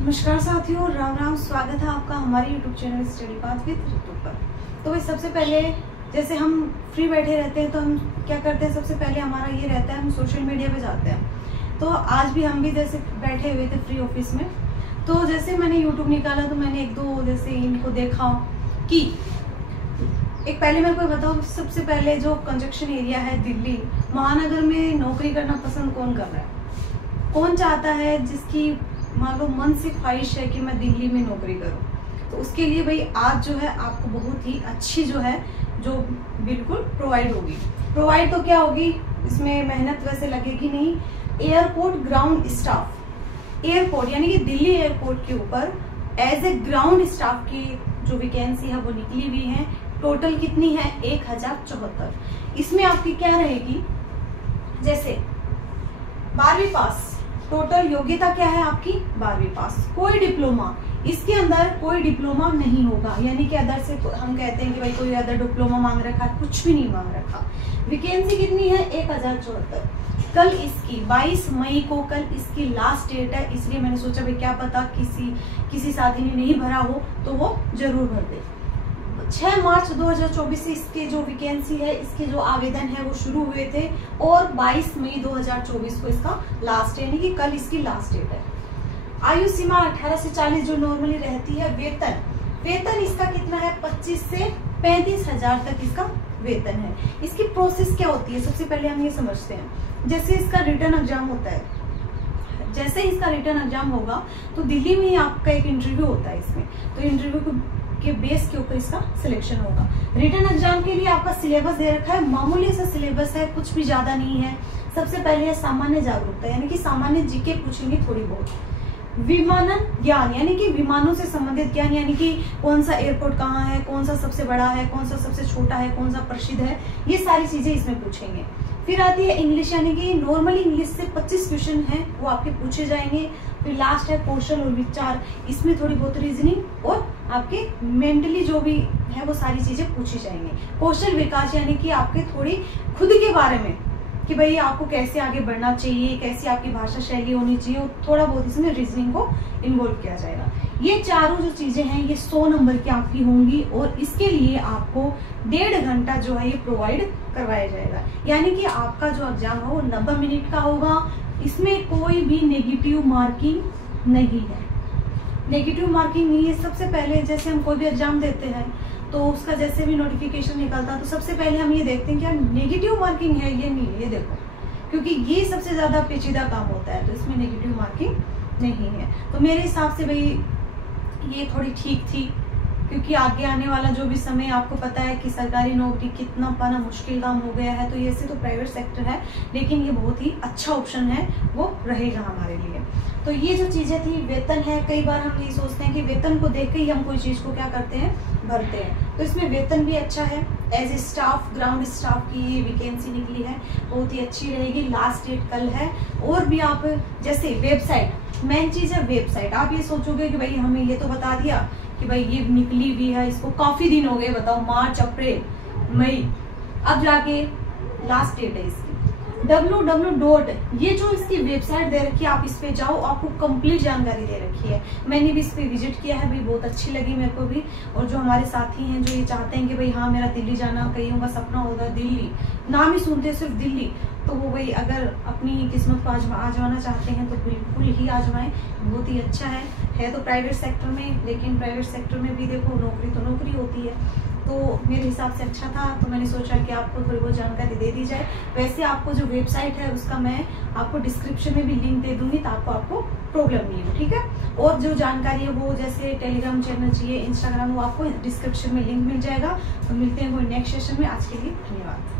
नमस्कार साथियों, राम राम। स्वागत है आपका हमारे YouTube channel study path with Ritu पर। तो भाई सबसे पहले जैसे हम फ्री बैठे रहते हैं तो हम क्या करते हैं, सबसे पहले हमारा ये रहता है हम सोशल मीडिया पे जाते हैं। तो आज भी हम भी जैसे बैठे हुए थे फ्री ऑफिस में, तो जैसे मैंने YouTube निकाला तो मैंने एक दो जैसे इनको देखा कि एक पहले मेरे को बताओ, सबसे पहले जो कंजक्शन एरिया है दिल्ली महानगर में नौकरी करना पसंद कौन कर रहा है? कौन चाहता है जिसकी मान लो मन से ख्वाहिश है कि मैं दिल्ली में नौकरी करूं? तो उसके लिए भाई आज जो है आपको बहुत ही अच्छी जो है जो बिल्कुल प्रोवाइड होगी। प्रोवाइड तो क्या होगी, इसमें मेहनत वैसे लगेगी नहीं। एयरपोर्ट ग्राउंड स्टाफ, एयरपोर्ट यानी कि दिल्ली एयरपोर्ट के ऊपर एज ए ग्राउंड स्टाफ की जो वैकेंसी है वो निकली हुई है। टोटल कितनी है? 1074। इसमें आपकी क्या रहेगी, जैसे 12वीं पास, टोटल योग्यता क्या है आपकी 12वीं पास, कोई डिप्लोमा, इसके अंदर कोई डिप्लोमा नहीं होगा। यानी कि अदर से हम कहते हैं कि भाई कोई अदर डिप्लोमा मांग रखा है, कुछ भी नहीं मांग रखा। वैकेंसी कितनी है? 1074। कल इसकी 22 मई को कल इसकी लास्ट डेट है, इसलिए मैंने सोचा भाई क्या पता किसी साथी ने नहीं भरा हो तो वो जरूर भर दे। 6 मार्च 2024 से इसके जो वैकेंसी है, इसके जो आवेदन है वो शुरू हुए थे और 22 मई 2024 को इसका लास्ट है, यानी कि कल इसकी लास्ट डेट है। आयु सीमा 18 से 40 जो नॉर्मली रहती है। वेतन इसका कितना है? 25 से 35 हजार तक इसका वेतन है। इसकी प्रोसेस क्या होती है, सबसे पहले हम ये समझते हैं। जैसे इसका रिटर्न एग्जाम होता है, जैसे इसका रिटर्न एग्जाम होगा तो दिल्ली में ही आपका एक इंटरव्यू होता है इसमें, तो इंटरव्यू के बेस के ऊपर इसका सिलेक्शन होगा। रिटर्न एग्जाम के लिए आपका सिलेबस दे रखा है, मामूली सा सिलेबस है, कुछ भी ज्यादा नहीं है। सबसे पहले है सामान्य जागरूकता, यानी कि सामान्य जीके पूछेंगे थोड़ी बहुत। विमानन ज्ञान यानी कि विमानों से संबंधित ज्ञान, यानी कि कौन सा एयरपोर्ट कहाँ है, कौन सा सबसे बड़ा है, कौन सा सबसे छोटा है, कौन सा प्रसिद्ध है, ये सारी चीजें इसमें पूछेंगे। फिर आती है इंग्लिश, यानी कि नॉर्मली इंग्लिश से 25 क्वेश्चन है वो आपके पूछे जाएंगे। फिर लास्ट है कौशल और विचार, इसमें थोड़ी बहुत रीजनिंग और आपके मेंटली जो भी है वो सारी चीजें पूछी जाएंगी। कौशल विकास यानी कि आपके थोड़ी खुद के बारे में कि भाई आपको कैसे आगे बढ़ना चाहिए, कैसी आपकी भाषा शैली होनी चाहिए, थोड़ा बहुत इसमें रीजनिंग को इन्वॉल्व किया जाएगा। ये चारों जो चीजें हैं ये 100 नंबर की आपकी होंगी और इसके लिए आपको 1.5 घंटा जो है ये प्रोवाइड करवाया जाएगा। यानी कि आपका जो एग्जाम है वो 90 मिनट का होगा। इसमें कोई भी नेगेटिव मार्किंग नहीं है, नेगेटिव मार्किंग नहीं है। सबसे पहले जैसे हम कोई भी एग्जाम देते हैं तो उसका जैसे भी नोटिफिकेशन निकलता है तो सबसे पहले हम ये देखते हैं कि नेगेटिव मार्किंग है ये नहीं है, ये देखो, क्योंकि ये सबसे ज्यादा पेचीदा काम होता है, तो इसमें नेगेटिव मार्किंग नहीं है। तो मेरे हिसाब से भाई ये थोड़ी ठीक थी, क्योंकि आगे आने वाला जो भी समय आपको पता है कि सरकारी नौकरी कितना पाना मुश्किल काम हो गया है। तो ये से तो प्राइवेट सेक्टर है, लेकिन ये बहुत ही अच्छा ऑप्शन है, वो रहेगा हमारे लिए। तो ये जो चीजें थी, वेतन है, कई बार हम ये सोचते हैं कि वेतन को देख के ही हम कोई चीज को क्या करते हैं, भरते हैं। तो इसमें वेतन भी अच्छा है। As a staff, ground staff की ये वैकेंसी निकली है, बहुत ही अच्छी रहेगी। लास्ट डेट कल है। और भी आप जैसे वेबसाइट, मेन चीज है वेबसाइट। आप ये सोचोगे कि भाई हमें ये तो बता दिया कि भाई ये निकली हुई है, इसको काफी दिन हो गए, बताओ मार्च, अप्रैल, मई, अब जाके लास्ट डेट है इसकी। www. ये जो इसकी वेबसाइट दे रखी है, आप इस पे जाओ, आपको कंप्लीट जानकारी दे रखी है। मैंने भी इस पे विजिट किया है, भाई बहुत अच्छी लगी मेरे को भी। और जो हमारे साथी हैं जो ये चाहते हैं कि भाई हाँ मेरा दिल्ली जाना, कईयों का सपना होता है दिल्ली, नाम ही सुनते सिर्फ दिल्ली, तो वो भाई अगर अपनी किस्मत को आजमाना चाहते हैं तो बिल्कुल ही आजमाएं, बहुत ही अच्छा है तो प्राइवेट सेक्टर में। लेकिन प्राइवेट सेक्टर में भी देखो नौकरी तो नौकरी होती है, तो मेरे हिसाब से अच्छा था, तो मैंने सोचा कि आपको थोड़ी बहुत जानकारी दे दी जाए। वैसे आपको जो वेबसाइट है उसका मैं आपको डिस्क्रिप्शन में भी लिंक दे दूंगी, ताकि आपको प्रॉब्लम नहीं हो, ठीक है। और जो जानकारी है वो जैसे टेलीग्राम चैनल चाहिए, इंस्टाग्राम, वो आपको डिस्क्रिप्शन में लिंक मिल जाएगा। तो मिलते हैं कोई नेक्स्ट सेशन में। आज के लिए धन्यवाद।